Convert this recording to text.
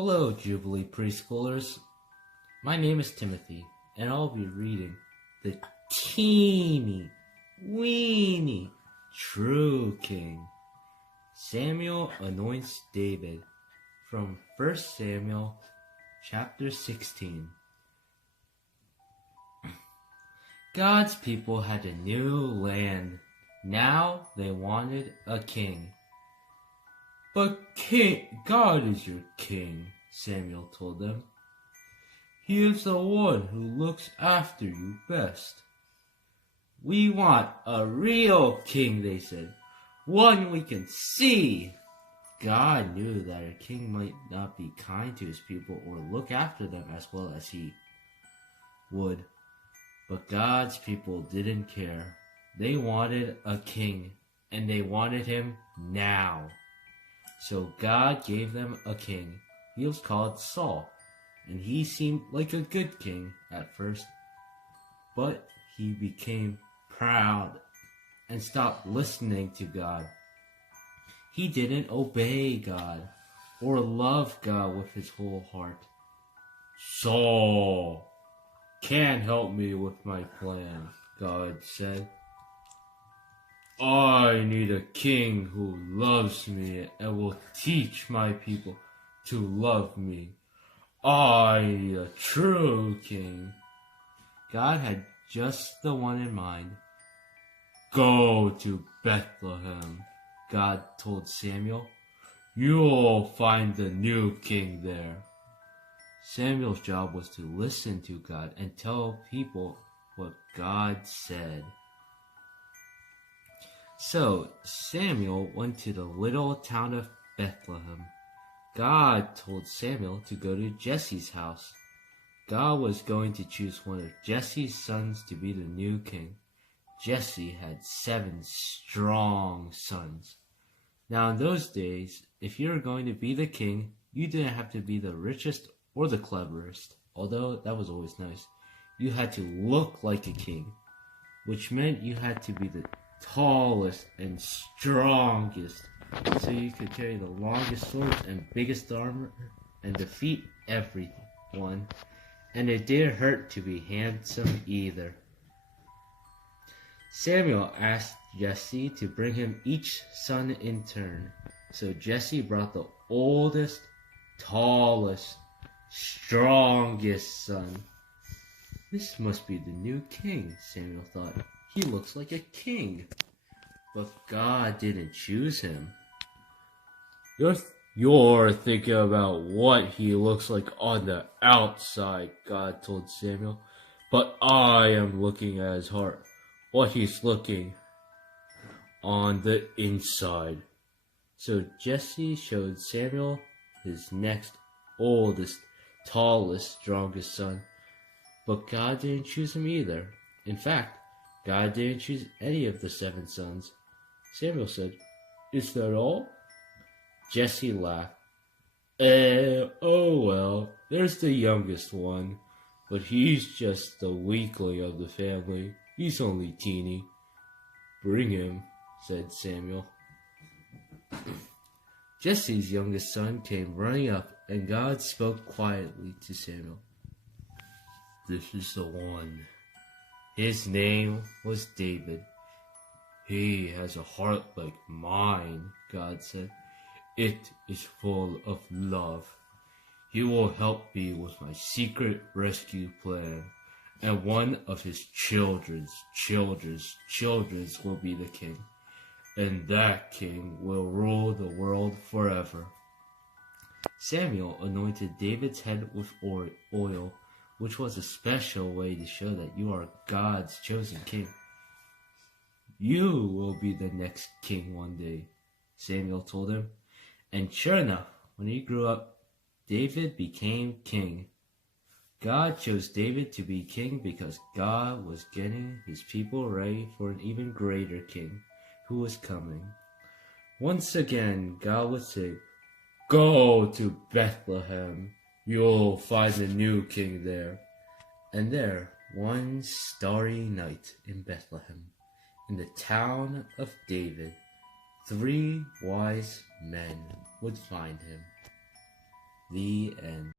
Hello, Jubilee preschoolers. My name is Timothy, and I'll be reading the teeny, weeny, true king. Samuel anoints David from 1 Samuel chapter 16. God's people had a new land. Now they wanted a king. But God is your king, Samuel told them. He is the one who looks after you best. We want a real king, they said. One we can see. God knew that a king might not be kind to his people or look after them as well as he would. But God's people didn't care. They wanted a king, and they wanted him now. So God gave them a king. He was called Saul, and he seemed like a good king at first. But he became proud and stopped listening to God. He didn't obey God or love God with his whole heart. Saul can't help me with my plan, God said. I need a king who loves me and will teach my people to love me. I need a true king. God had just the one in mind. Go to Bethlehem, God told Samuel. You'll find the new king there. Samuel's job was to listen to God and tell people what God said. So Samuel went to the little town of Bethlehem. God told Samuel to go to Jesse's house. God was going to choose one of Jesse's sons to be the new king. Jesse had 7 strong sons. Now in those days, if you were going to be the king, you didn't have to be the richest or the cleverest, although that was always nice. You had to look like a king, which meant you had to be the tallest and strongest, so you could carry the longest swords and biggest armor and defeat everyone. And it didn't hurt to be handsome either. Samuel asked Jesse to bring him each son in turn. So Jesse brought the oldest, tallest, strongest son. This must be the new king, Samuel thought. He looks like a king. But God didn't choose him. You're thinking about what he looks like on the outside, God told Samuel. But I am looking at his heart, what he's looking on the inside. So Jesse showed Samuel his next oldest, tallest, strongest son. But God didn't choose him either. In fact, God didn't choose any of the 7 sons. Samuel said, Is that all? Jesse laughed. Oh well, there's the youngest one, but he's just the weakling of the family. He's only teeny. Bring him, said Samuel. Jesse's youngest son came running up, and God spoke quietly to Samuel. This is the one. His name was David. He has a heart like mine, God said. It is full of love. He will help me with my secret rescue plan, and one of his children's will be the king, and that king will rule the world forever. Samuel anointed David's head with oil, which was a special way to show that you are God's chosen king. You will be the next king one day, Samuel told him. And sure enough, when he grew up, David became king. God chose David to be king because God was getting his people ready for an even greater king who was coming. Once again, God would say, Go to Bethlehem. You'll find the new king there. And there, one starry night in Bethlehem, in the town of David, 3 wise men would find him. The end.